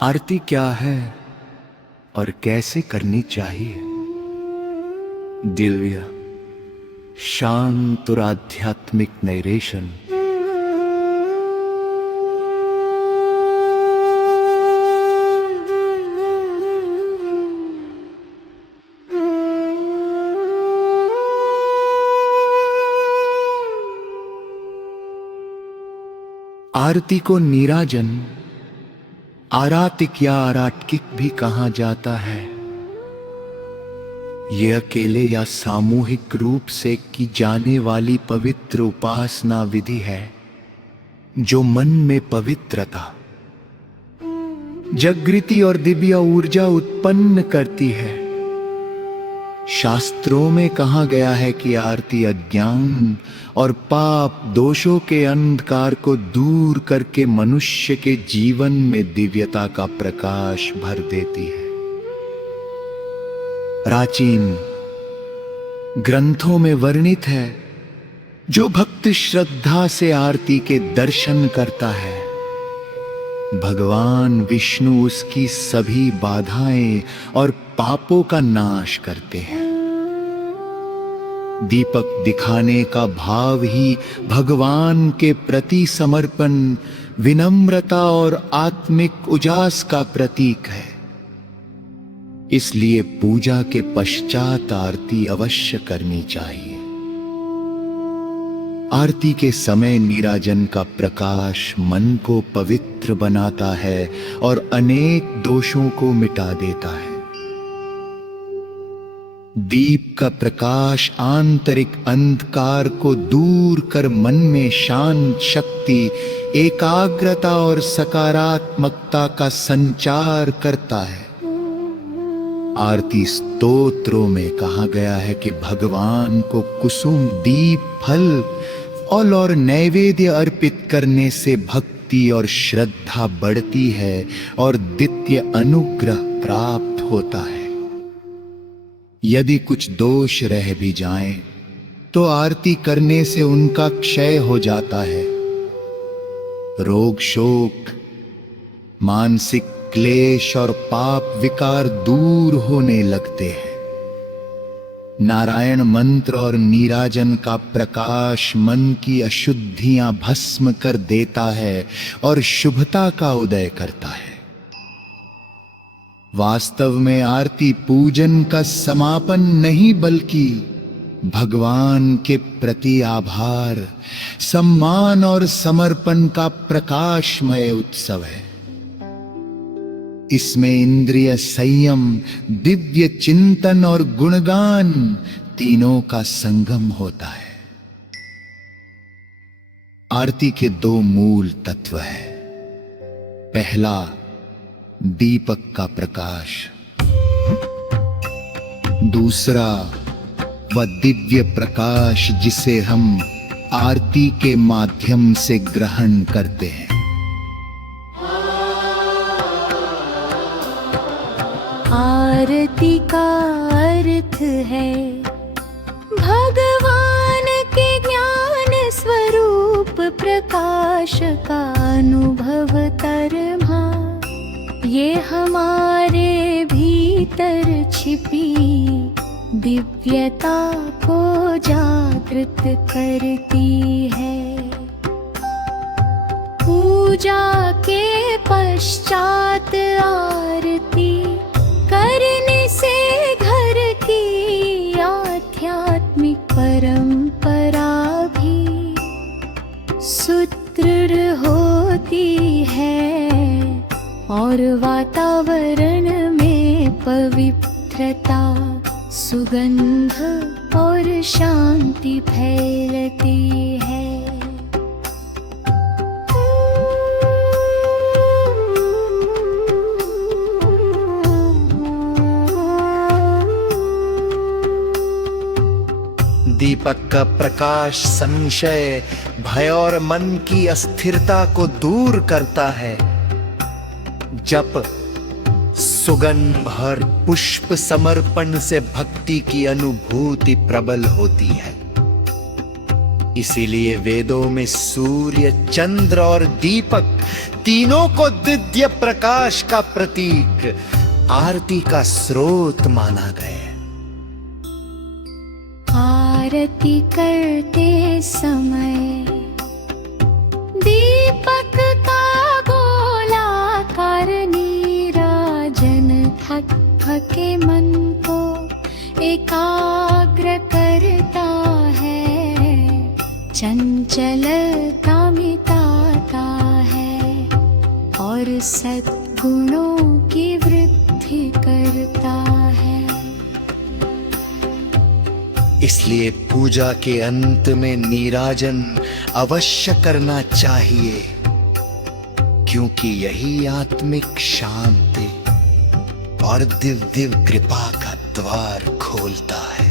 आरती क्या है और कैसे करनी चाहिए? दिव्य, शांत और आध्यात्मिक नरेशन। आरती को नीराजन, आरातिक या आराटिक भी कहा जाता है। यह अकेले या सामूहिक रूप से की जाने वाली पवित्र उपासना विधि है जो मन में पवित्रता, जागृति और दिव्य ऊर्जा उत्पन्न करती है। शास्त्रों में कहा गया है कि आरती अज्ञान और पाप दोषों के अंधकार को दूर करके मनुष्य के जीवन में दिव्यता का प्रकाश भर देती है। प्राचीन ग्रंथों में वर्णित है, जो भक्त श्रद्धा से आरती के दर्शन करता है, भगवान विष्णु उसकी सभी बाधाएं और पापों का नाश करते हैं। दीपक दिखाने का भाव ही भगवान के प्रति समर्पण, विनम्रता और आत्मिक उजास का प्रतीक है। इसलिए पूजा के पश्चात आरती अवश्य करनी चाहिए। आरती के समय नीराजन का प्रकाश मन को पवित्र बनाता है और अनेक दोषों को मिटा देता है। दीप का प्रकाश आंतरिक अंधकार को दूर कर मन में शांत शक्ति, एकाग्रता और सकारात्मकता का संचार करता है। आरती स्तोत्रों में कहा गया है कि भगवान को कुसुम, दीप, फल और नैवेद्य अर्पित करने से भक्ति और श्रद्धा बढ़ती है और दिव्य अनुग्रह प्राप्त होता है। यदि कुछ दोष रह भी जाएं, तो आरती करने से उनका क्षय हो जाता है। रोग, शोक, मानसिक क्लेश और पाप विकार दूर होने लगते हैं। नारायण मंत्र और नीराजन का प्रकाश मन की अशुद्धियां भस्म कर देता है और शुभता का उदय करता है। वास्तव में आरती पूजन का समापन नहीं, बल्कि भगवान के प्रति आभार, सम्मान और समर्पण का प्रकाशमय उत्सव है। इसमें इंद्रिय संयम, दिव्य चिंतन और गुणगान तीनों का संगम होता है। आरती के दो मूल तत्व हैं। पहला, दीपक का प्रकाश। दूसरा, वह दिव्य प्रकाश जिसे हम आरती के माध्यम से ग्रहण करते हैं। आरती का अर्थ है भगवान के ज्ञान स्वरूप प्रकाश का अनुभव करना। ये हमारे भीतर छिपी दिव्यता को जागृत करती है। पूजा के पश्चात आरती करने से घर की आध्यात्मिक परंपरा भी सुदृढ़ होती है और वातावरण में पवित्रता, सुगंध और शांति फैलती है। दीपक का प्रकाश संशय, भय और मन की अस्थिरता को दूर करता है। जप, सुगंध भर पुष्प समर्पण से भक्ति की अनुभूति प्रबल होती है। इसीलिए वेदों में सूर्य, चंद्र और दीपक तीनों को दिव्य प्रकाश का प्रतीक, आरती का स्रोत माना गया। आरती करते समय दीपक का गोलाकार नीराजन थके मन को एकाग्र करता है, चंचलता मिटाता है और सद्गुणों की वृद्धि करता है। इसलिए पूजा के अंत में नीराजन अवश्य करना चाहिए, क्योंकि यही आत्मिक शांति और दिव्य कृपा का द्वार खोलता है।